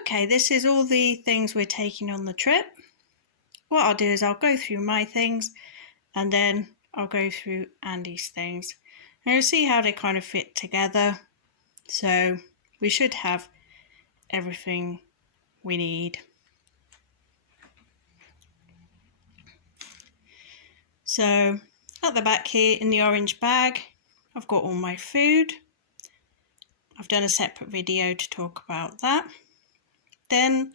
Okay, this is all the things we're taking on the trip. What I'll do is I'll go through my things and then I'll go through Andy's things. And you'll see how they kind of fit together. So we should have everything we need. So at the back here in the orange bag, I've got all my food. I've done a separate video to talk about that. Then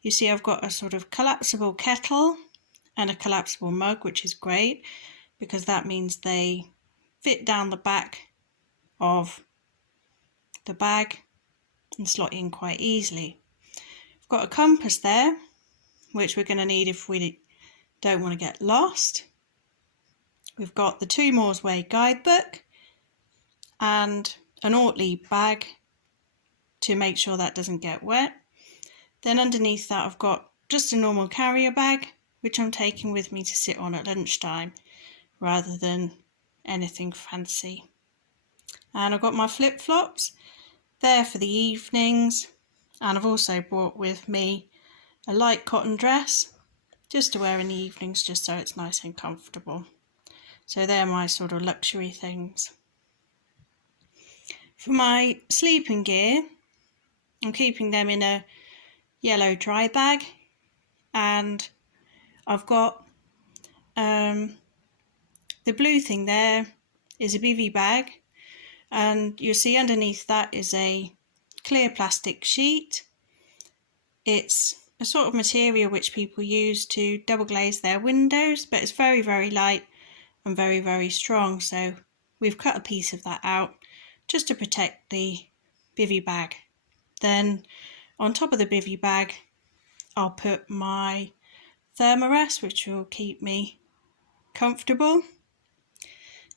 you see I've got a sort of collapsible kettle and a collapsible mug, which is great because that means they fit down the back of the bag and slot in quite easily. I've got a compass there, which we're going to need if we don't want to get lost. We've got the 2 Moors Way guidebook and an Ortley bag to make sure that doesn't get wet. Then underneath that I've got just a normal carrier bag, which I'm taking with me to sit on at lunchtime rather than anything fancy. And I've got my flip-flops there for the evenings, and I've also brought with me a light cotton dress just to wear in the evenings, just so it's nice and comfortable. So they're my sort of luxury things. For my sleeping gear, I'm keeping them in a yellow dry bag, and I've got the blue thing there is a bivy bag, and you'll see underneath that is a clear plastic sheet. It's a sort of material which people use to double glaze their windows, but it's very, very light and very, very strong, so we've cut a piece of that out just to protect the bivy bag. Then on top of the bivy bag I'll put my thermarest, which will keep me comfortable,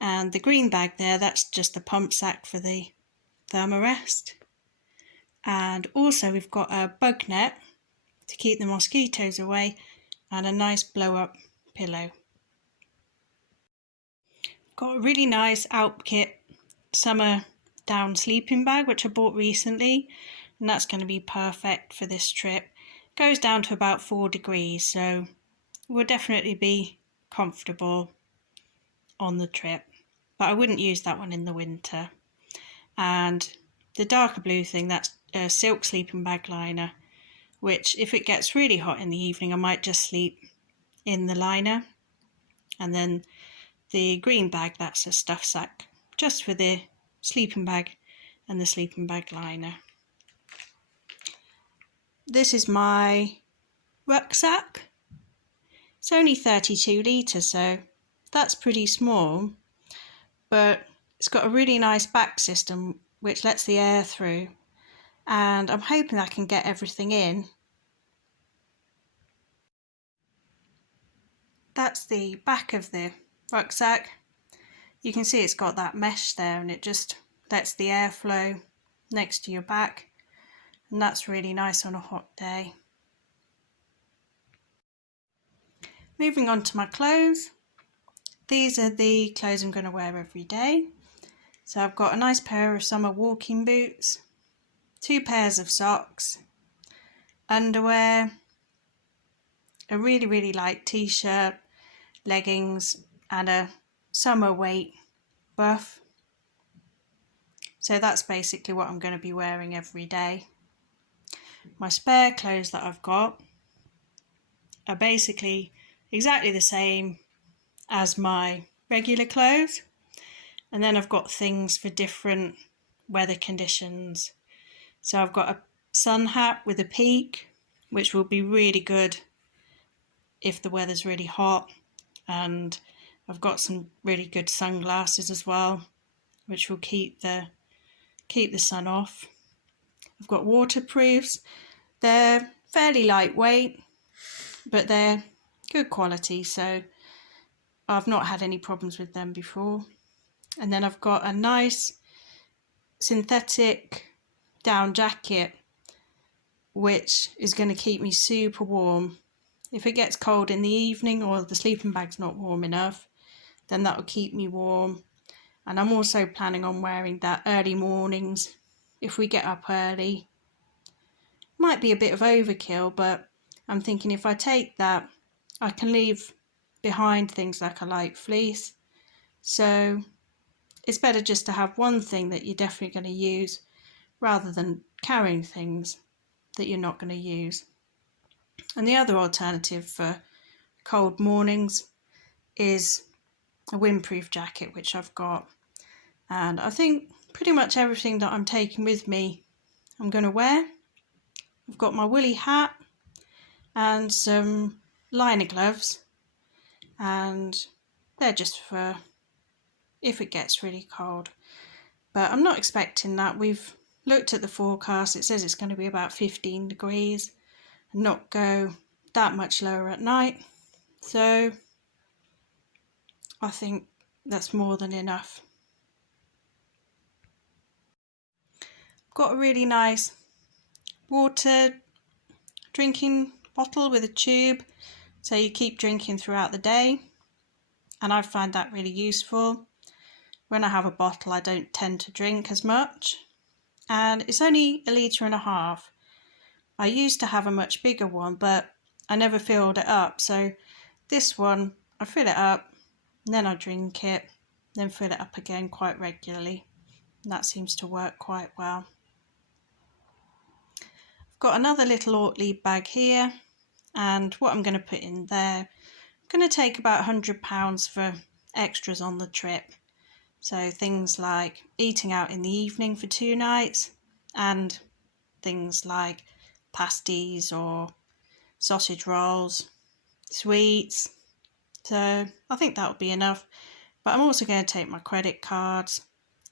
and the green bag there, that's just the pump sack for the thermarest. And also we've got a bug net to keep the mosquitoes away and a nice blow up pillow. Got a really nice Alpkit summer down sleeping bag which I bought recently, and that's going to be perfect for this trip. It goes down to about 4 degrees, so we'll definitely be comfortable on the trip, but I wouldn't use that one in the winter. And the darker blue thing, that's a silk sleeping bag liner, which if it gets really hot in the evening I might just sleep in the liner. And then the green bag, that's a stuff sack just for the sleeping bag and the sleeping bag liner. This is my rucksack. It's only 32 litres, so that's pretty small, but it's got a really nice back system which lets the air through, and I'm hoping I can get everything in. That's the back of the rucksack. You can see it's got that mesh there, and it just lets the air flow next to your back, and that's really nice on a hot day. Moving on to my clothes. These are the clothes I'm going to wear every day. So I've got a nice pair of summer walking boots, 2 pairs of socks, underwear, a really, really light t-shirt, leggings, and a summer weight buff. So that's basically what I'm going to be wearing every day. My spare clothes that I've got are basically exactly the same as my regular clothes, and then I've got things for different weather conditions. So I've got a sun hat with a peak, which will be really good if the weather's really hot, and I've got some really good sunglasses as well, which will keep the sun off. I've got waterproofs. They're fairly lightweight, but they're good quality, so I've not had any problems with them before. And then I've got a nice synthetic down jacket, which is going to keep me super warm. If it gets cold in the evening or the sleeping bag's not warm enough, then that will keep me warm. And I'm also planning on wearing that early mornings if we get up early. Might be a bit of overkill, but I'm thinking if I take that, I can leave behind things like a light fleece. So it's better just to have one thing that you're definitely going to use rather than carrying things that you're not going to use. And the other alternative for cold mornings is a windproof jacket, which I've got. And I think pretty much everything that I'm taking with me I'm going to wear. I've got my woolly hat and some liner gloves, and they're just for if it gets really cold. But I'm not expecting that. We've looked at the forecast. It says it's going to be about 15 degrees and not go that much lower at night. So I think that's more than enough. I've got a really nice water drinking bottle with a tube, so you keep drinking throughout the day, and I find that really useful. When I have a bottle, I don't tend to drink as much, and it's only 1.5 litres. I used to have a much bigger one, but I never filled it up, so this one I fill it up and then I drink it, then fill it up again quite regularly, and that seems to work quite well. I've got another little Oatly bag here, and what I'm going to put in there, I'm going to take about £100 for extras on the trip. So things like eating out in the evening for 2 nights, and things like pasties or sausage rolls, sweets. So I think that would be enough. But I'm also going to take my credit cards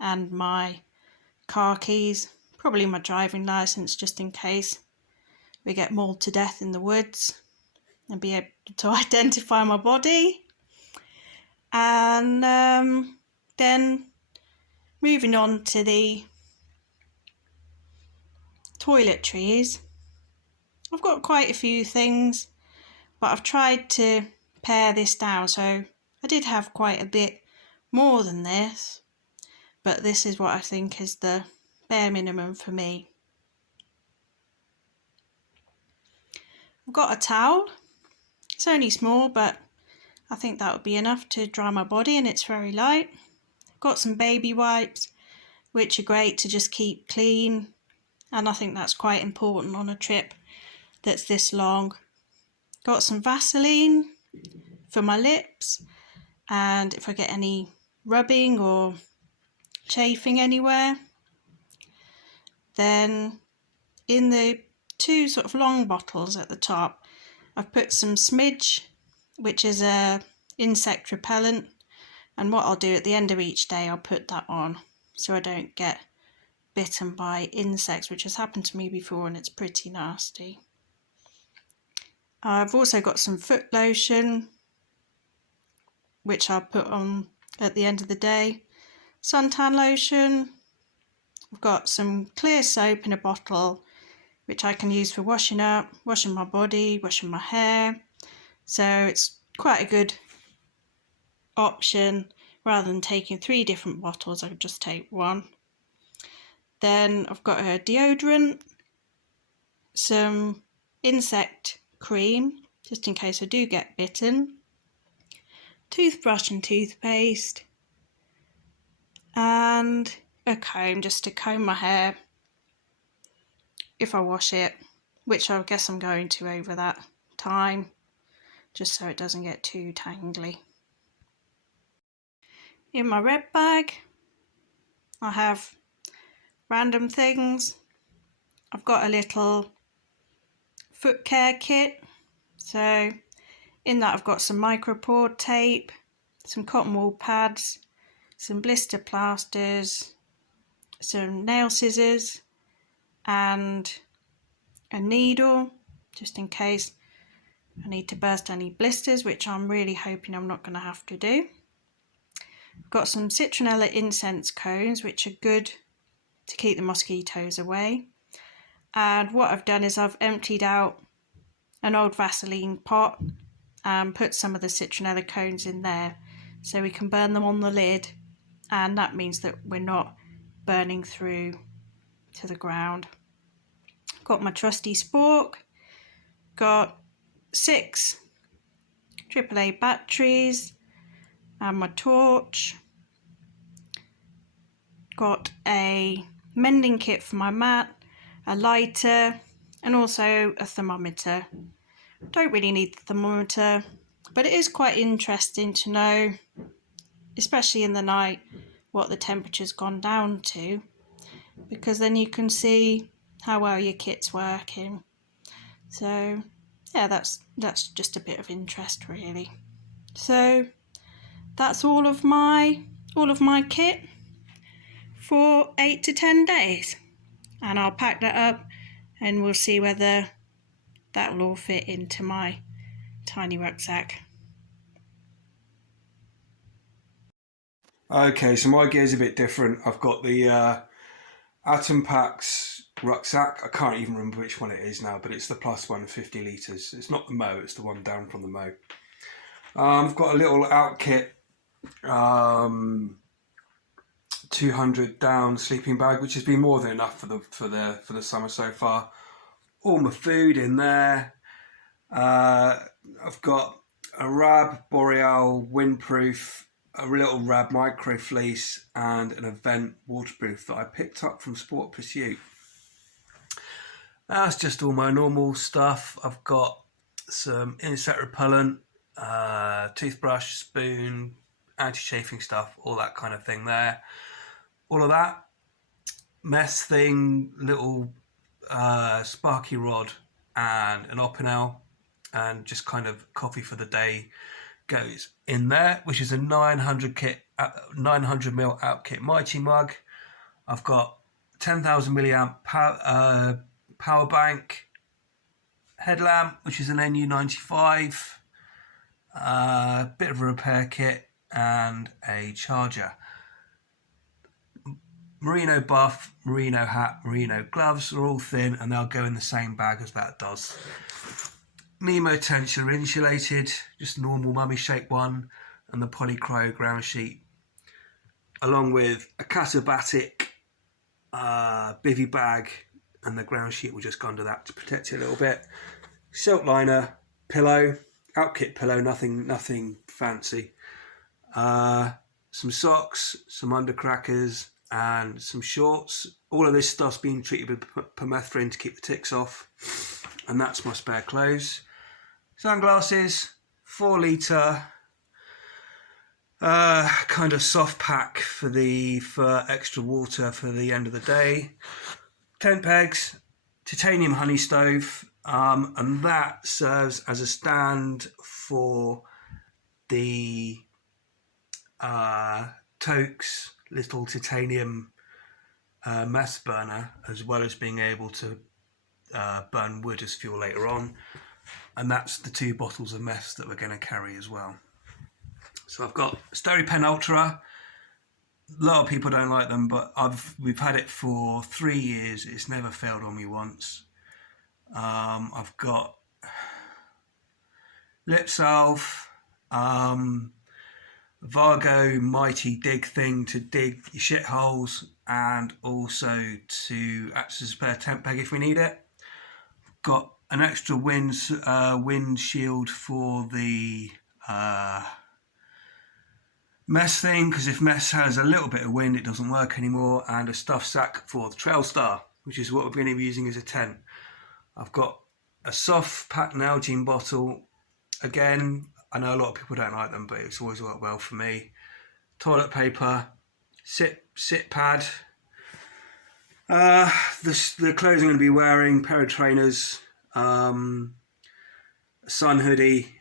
and my car keys, probably my driving licence, just in case we get mauled to death in the woods, and be able to identify my body. And then moving on to the toiletries, I've got quite a few things, but I've tried to pare this down. So I did have quite a bit more than this, but this is what I think is the bare minimum for me. I've got a towel. It's only small, but I think that would be enough to dry my body, and it's very light. I've got some baby wipes, which are great to just keep clean, and I think that's quite important on a trip that's this long. Got some Vaseline for my lips, and if I get any rubbing or chafing anywhere. Then in the 2 sort of long bottles at the top, I've put some Smidge, which is a insect repellent, and what I'll do at the end of each day, I'll put that on so I don't get bitten by insects, which has happened to me before and it's pretty nasty. I've also got some foot lotion, which I'll put on at the end of the day. Suntan lotion. I've got some clear soap in a bottle, which I can use for washing up, washing my body, washing my hair. So it's quite a good option. Rather than taking 3 different bottles, I could just take one. Then I've got a deodorant, some insect cream, just in case I do get bitten, toothbrush and toothpaste, and a comb just to comb my hair if I wash it, which I guess I'm going to over that time, just so it doesn't get too tangly. In my red bag, I have random things. I've got a little foot care kit, so in that I've got some micropore tape, some cotton wool pads, some blister plasters, some nail scissors, and a needle, just in case I need to burst any blisters, which I'm really hoping I'm not going to have to do. I've got some citronella incense cones, which are good to keep the mosquitoes away. And what I've done is I've emptied out an old Vaseline pot and put some of the citronella cones in there, so we can burn them on the lid, and that means that we're not burning through to the ground. I've got my trusty spork, got 6 AAA batteries and my torch, got a mending kit for my mat, a lighter and also a thermometer. Don't really need the thermometer, but it is quite interesting to know, especially in the night, what the temperature's gone down to, because then you can see how well your kit's working. So yeah, that's just a bit of interest really. So that's all of my kit for 8 to 10 days, and I'll pack that up and we'll see whether that will all fit into my tiny rucksack. Okay, so my gear's a bit different. I've got the Atom Packs rucksack. I can't even remember which one it is now, but it's the plus one, 50 litres. It's not the Mo, it's the one down from the Mo. I've got a little out kit, 200 down sleeping bag, which has been more than enough for the summer so far. All my food in there. I've got a Rab Boreal windproof, a little Rab micro fleece, and an Event waterproof that I picked up from Sport Pursuit. That's just all my normal stuff. I've got some insect repellent, toothbrush, spoon, anti-chafing stuff, all that kind of thing there. All of that mess thing, little sparky rod and an Opinel, and just kind of coffee for the day goes in there, which is a 900 ml out kit Mighty mug. I've got 10,000 milliamp power bank, headlamp, which is an NU95, bit of a repair kit, and a charger. Merino buff, merino hat, merino gloves are all thin, and they'll go in the same bag as that does. Nemo tents are insulated, just normal mummy shaped one, and the polycro ground sheet, along with a Catabatic bivvy bag, and the ground sheet will just go under that to protect it a little bit. Silk liner, pillow, outkit pillow, nothing fancy. Some socks, some undercrackers, and some shorts. All of this stuff's been treated with permethrin to keep the ticks off, and that's my spare clothes. Sunglasses, 4 litre kind of soft pack for extra water for the end of the day. Tent pegs, titanium honey stove, and that serves as a stand for the Toke's little titanium mess burner, as well as being able to burn wood as fuel later on. And that's the 2 bottles of mess that we're going to carry as well. So I've got SteriPen Ultra. A lot of people don't like them, but we've had it for 3 years. It's never failed on me once. I've got lip salve, Vargo Mighty dig thing to dig your shitholes, and also to act as a spare tent peg if we need it. Got an extra wind shield for the mess thing, because if mess has a little bit of wind it doesn't work anymore, and a stuff sack for the Trail Star, which is what we're going to be using as a tent. I've got a soft pack Nalgene bottle. Again, I know a lot of people don't like them, but it's always worked well for me. Toilet paper, sit pad, the clothes I'm going to be wearing, pair of trainers, a sun hoodie,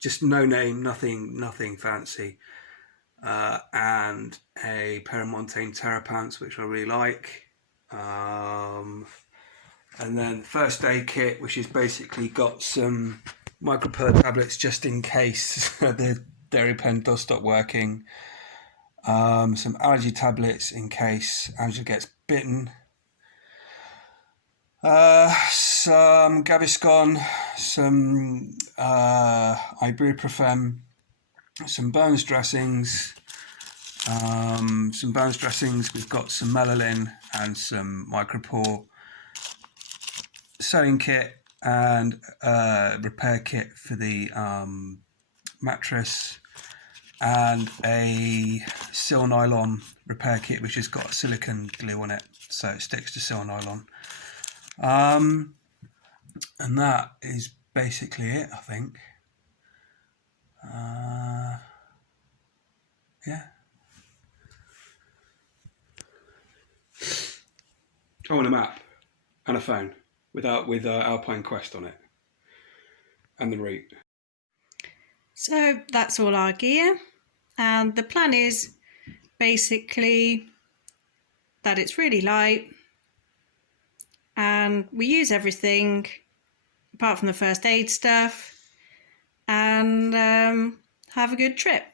just no name, nothing fancy, and a pair of Montane Terra pants, which I really like. And then first aid kit, which is basically got some micropur tablets just in case the SteriPen does stop working. Some allergy tablets in case Angela gets bitten. Some Gaviscon, some ibuprofen, some bones dressings. We've got some Melalin and some micropore. sewing kit and a repair kit for the mattress, and a sil nylon repair kit which has got silicone glue on it so it sticks to sil nylon. And that is basically it, I think. Yeah. Oh, and a map and a phone with Alpine Quest on it and the route. So that's all our gear, and the plan is basically that it's really light and we use everything apart from the first aid stuff, and have a good trip.